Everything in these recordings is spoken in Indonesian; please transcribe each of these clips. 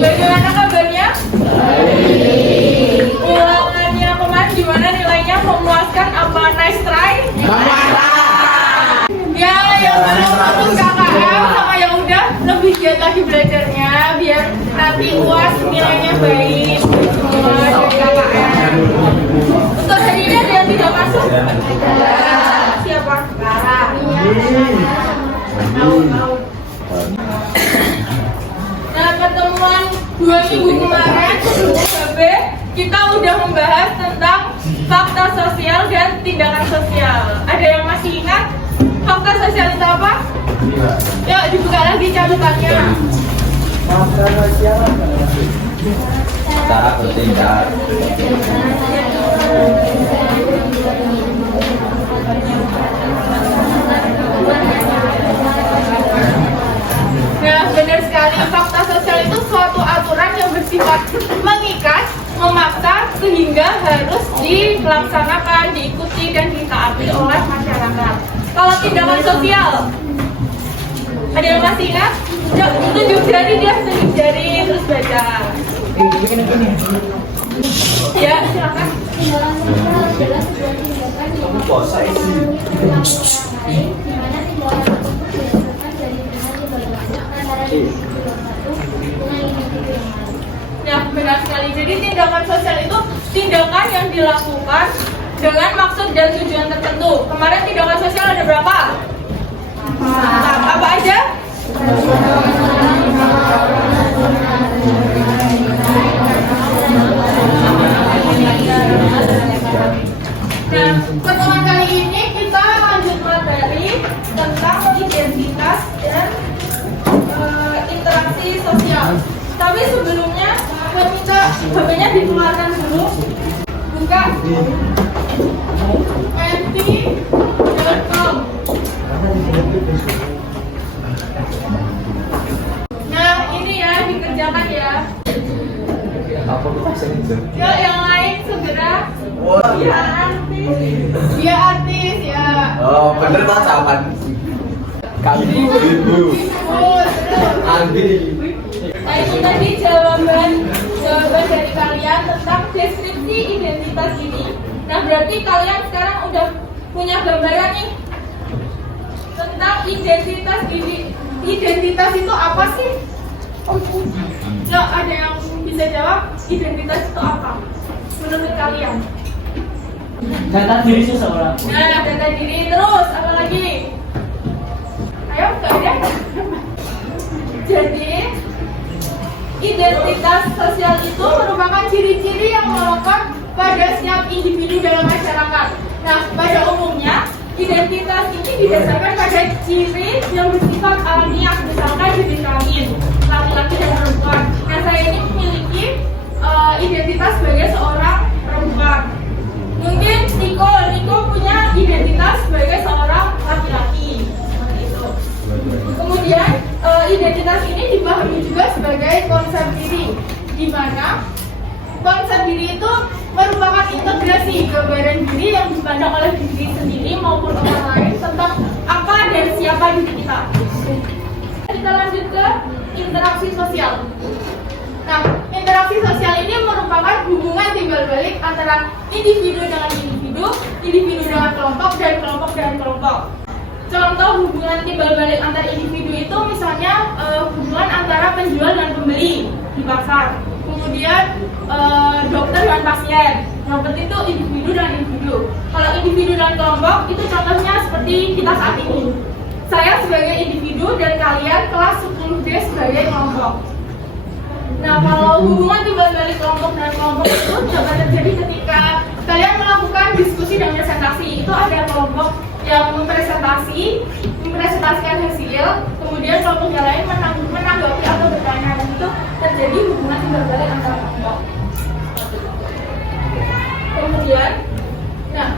Bagaimana kabarnya? Ulangannya kemarin gimana nilainya? Memuaskan apa nice try? Ya, yang belum lulus KKM sama yang udah lebih giat lagi belajarnya biar nanti UAS nilainya baik semua dari KKM. Untuk hari ini ada yang tidak masuk? Siapa? Clara. Tahu. Nah, pertemuan 2 minggu kemarin sebelum UKB kita udah membahas tentang fakta sosial dan tindakan sosial. Ada yang masih ingat fakta sosial itu apa? Yuk dibuka lagi catatannya. Fakta sosial cara bertindak. Nah, benar sekali. Fakta sosial itu suatu aturan yang bersifat mengikat, memaksa, sehingga harus dilaksanakan, diikuti, dan ditaati oleh masyarakat. Kalau tindakan sosial, ada yang masih ingat? Yuk, tunjuk jari dia, tunjuk jari, terus baca. Ya, silakan. Tindakan sosial adalah sebuah tindakan yang dilakukan di mana tindakan tersebut didasarkan dari hubungan keberagaman antara individu yang satu dengan individu yang lain. Nah, benar sekali. Jadi tindakan sosial itu tindakan yang dilakukan dengan maksud dan tujuan tertentu. Kemarin tindakan sosial ada berapa? Apa aja? Nah, pertemuan kali ini kita lanjut materi tentang identitas dan interaksi sosial. Tapi sebelumnya saya minta HP-nya dikeluarkan dulu. Buka mp.com. Nah, ini ya dikerjakan ya. Yuk, yang lain segera. Dia artis ya. Oh, bener Pak Capan. Kami ibu. Andi. Nah, itu tadi jawaban dari kalian tentang deskripsi identitas ini. Nah, berarti kalian sekarang udah punya gambaran nih tentang identitas ini. Identitas itu apa sih? Nah, ada yang bisa jawab identitas itu apa menurut kalian? Data diri seseorang. Nah, data diri terus apa lagi? Ayo, nggak ada. Jadi identitas sosial itu merupakan ciri-ciri yang melekat pada setiap individu dalam masyarakat. Nah, pada umumnya identitas ini didasarkan pada ciri yang bersifat alamiah, misalkan jenis kelamin laki-laki dan perempuan. Nah, saya ini memiliki identitas sebagai seorang perempuan. Mungkin Niko punya identitas sebagai seorang laki-laki. Seperti itu. Kemudian identitas ini dipahami juga sebagai konsep diri, di mana konsep diri itu merupakan integrasi gambaran diri yang dipandang oleh diri sendiri maupun orang lain tentang apa dan siapa diri kita. Kita lanjut ke interaksi sosial. Nah, interaksi sosial ini merupakan hubungan timbal balik antara individu dengan individu, individu dengan kelompok, dan kelompok dengan kelompok. Contoh hubungan timbal balik antar individu itu misalnya hubungan antara penjual dan pembeli di pasar. Kemudian dokter dan pasien. Yang penting itu individu dan individu. Kalau individu dan kelompok itu contohnya seperti kita saat ini. Saya sebagai individu dan kalian kelas 10D sebagai kelompok. Nah, kalau hubungan timbal balik kelompok dan kelompok itu dapat terjadi ketika kalian melakukan diskusi dan presentasi. Itu ada kelompok yang mempresentasikan hasil, kemudian kelompok yang lain menanggapi atau bertanya, dan itu terjadi hubungan timbal balik antara kelompok. Kemudian, nah,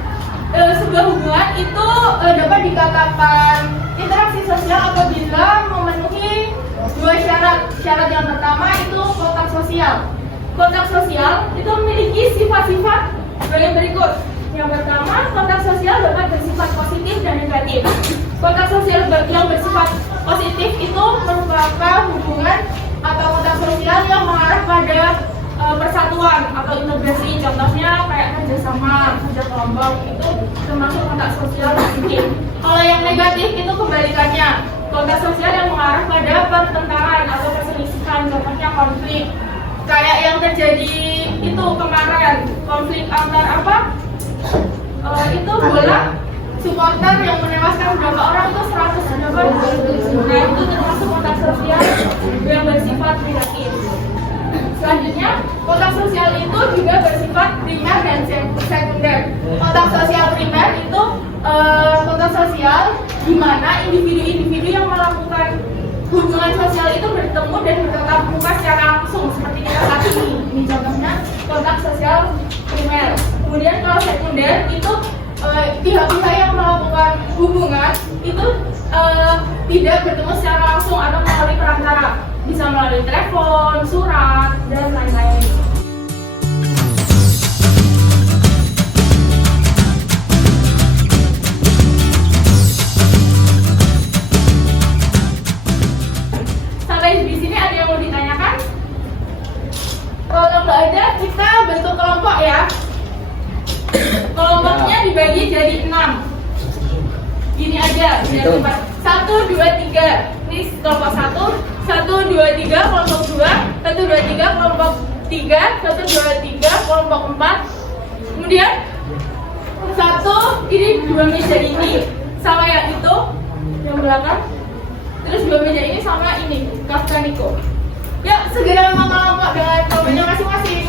sebuah hubungan itu dapat dikatakan interaksi sosial apabila memenuhi dua syarat. Syarat yang pertama itu kontak sosial. Kontak sosial itu memiliki sifat-sifat sebagai berikut. Yang pertama, kontak sosial dapat bersifat positif dan negatif. Kontak sosial yang bersifat positif itu merupakan hubungan atau kontak sosial yang pengetahuan atau integrasi, contohnya kayak kerjasama, kerja kelompok, itu termasuk kontak sosial positif. Kalau yang negatif itu kebalikannya, kontak sosial yang mengarah pada pertentangan atau perselisihan, contohnya konflik. Kayak yang terjadi itu kemarin, konflik antar apa? Itu bola supporter yang menewaskan beberapa orang itu 100 berapa? Nah itu termasuk kontak sosial yang bersifat negatif. Selanjutnya, kontak sosial itu juga bersifat primer dan sekunder. Kontak sosial primer itu kontak sosial di mana individu-individu yang melakukan hubungan sosial itu bertemu dan bertatap muka secara langsung seperti kita saat ini. Ini contohnya kontak sosial primer. Kemudian kalau sekunder itu pihak-pihak yang melakukan hubungan itu tidak bertemu secara langsung atau melalui perantara, bisa melalui telepon, surat, dan lain-lain. Sampai di sini ada yang mau ditanyakan? Kalau nggak ada, kita bentuk kelompok ya. Kelompoknya dibagi jadi 6. Gini aja, biar cepat. 1, 2, 3. Ini kelompok 1, 1, 2, 3, kelompok 2, 1, 2, 3, kelompok 3, 1, 2, 3, kelompok 4. Kemudian 1, ini 2 meja ini sama yang itu, yang belakang. Terus 2 meja ini sama ini, Kafka Niko. Yuk, segera memang kelompok dengan kelompoknya masing-masing.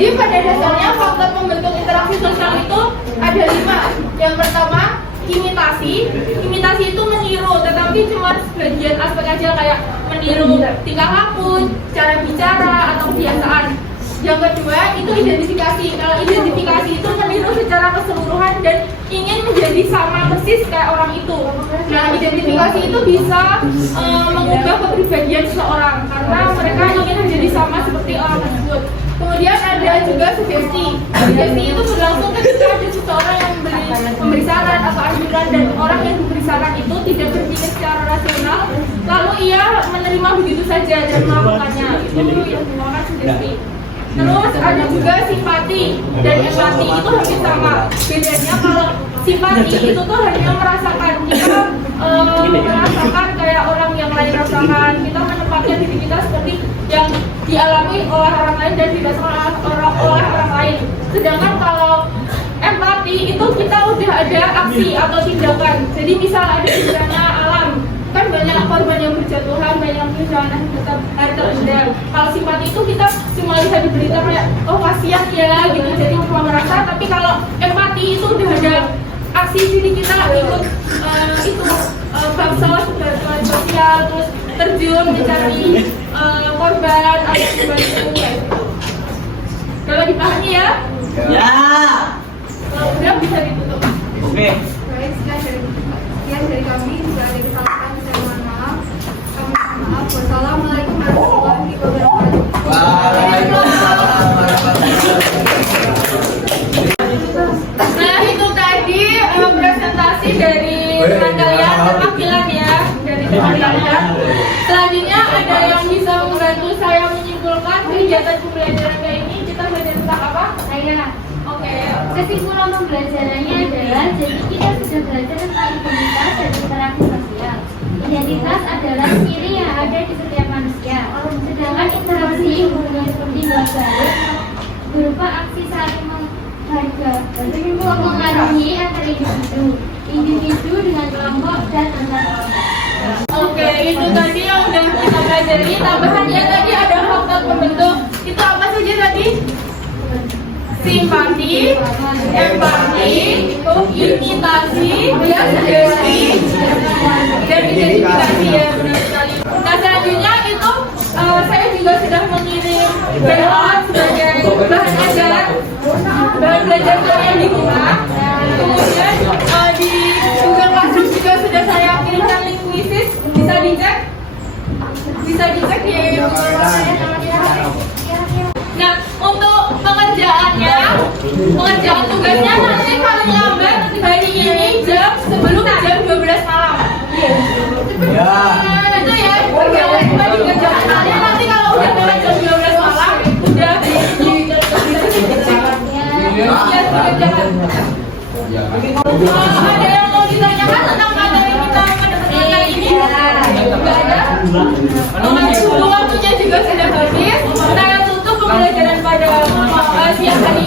Jadi pada dasarnya faktor pembentuk interaksi sosial itu ada 5. Yang pertama, imitasi. Imitasi itu meniru, tetapi cuma sebagian aspek aja, kayak meniru tingkah laku, cara bicara, atau kebiasaan. Yang kedua itu identifikasi. Kalau identifikasi itu meniru secara keseluruhan dan ingin menjadi sama persis kayak orang itu. Nah, identifikasi itu bisa mengubah kepribadian seseorang karena mereka ingin menjadi sama seperti orang tersebut. Kemudian ada juga sugesti. Sugesti itu berlangsung ketika ada seseorang yang memberi saran atau anjuran dan orang yang diberi saran itu tidak berpikir secara rasional, lalu ia menerima begitu saja dan melakukannya. Itu yang dinamakan sugesti. Terus ada juga simpati dan empati, itu hampir sama. Bedanya kalau simpati itu tuh hanya merasakan, kita merasakan kayak orang yang lain rasakan, kita menempatkan diri kita seperti yang dialami oleh orang lain dan dirasakan oleh orang lain. Sedangkan kalau empati itu kita udah ada aksi atau tindakan. Jadi misal ada bencana alam, kan banyak korban yang berjatuhan, banyak kehilangan harta benda. Kalau simpati itu kita cuma lihat di berita kayak oh kasihan ya gitu, jadi cuma merasa. Tapi kalau empati itu udah ada aksi diri kita ikut bansos, bantuan sosial, terus terjun mencari korban atau membantu kayak gitu. Kalau dipahami ya? Ya. Kalau udah bisa ditutup. Oke. Baik, sekian dari kami. Jika ada kesalahan, saya mohon maaf. Kami mohon maaf. Wassalamualaikum warahmatullahi wabarakatuh. Nah itu tadi presentasi dari teman kalian, perwakilan ya dari teman kalian. Selanjutnya ada yang bisa membantu saya menyimpulkan kegiatan pembelajaran kayak ini. Kita belajar tentang apa? Oke. Kesimpulan pembelajarannya adalah jadi kita sudah belajar tentang identitas dan interaksi sosial. Identitas adalah ciri yang ada di setiap manusia, sedangkan interaksi hubungan seperti baik berupa aksi saling mempengaruhi antar individu dengan kelompok dan antar kelompok. Oke, itu tadi yang udah kita pelajari. Tambahannya tadi ada faktor pembentuk. Itu apa saja tadi? Simpati, empati, imitasi, sugesti, dan identifikasi ya benar sekali. Nah selanjutnya itu saya juga sudah mengirim BA sebagai bahan ajar, bahan belajar kalian di rumah. Kemudian di Google Classroom juga sudah saya kirimkan link kuisis, bisa dicek di Google Classroom. Nah, untuk pengerjaan tugasnya nanti paling lambat hari ini sebelum jam 12 malam. Ya. Itu ya, kerjaan kalian nanti kalau udah mulai jam 12 malam udah ada yang mau ditanyakan tentang materi kita pada kali ini? Enggak ada. Waktunya juga sudah habis. Saya tutup pembelajaran pada siang hari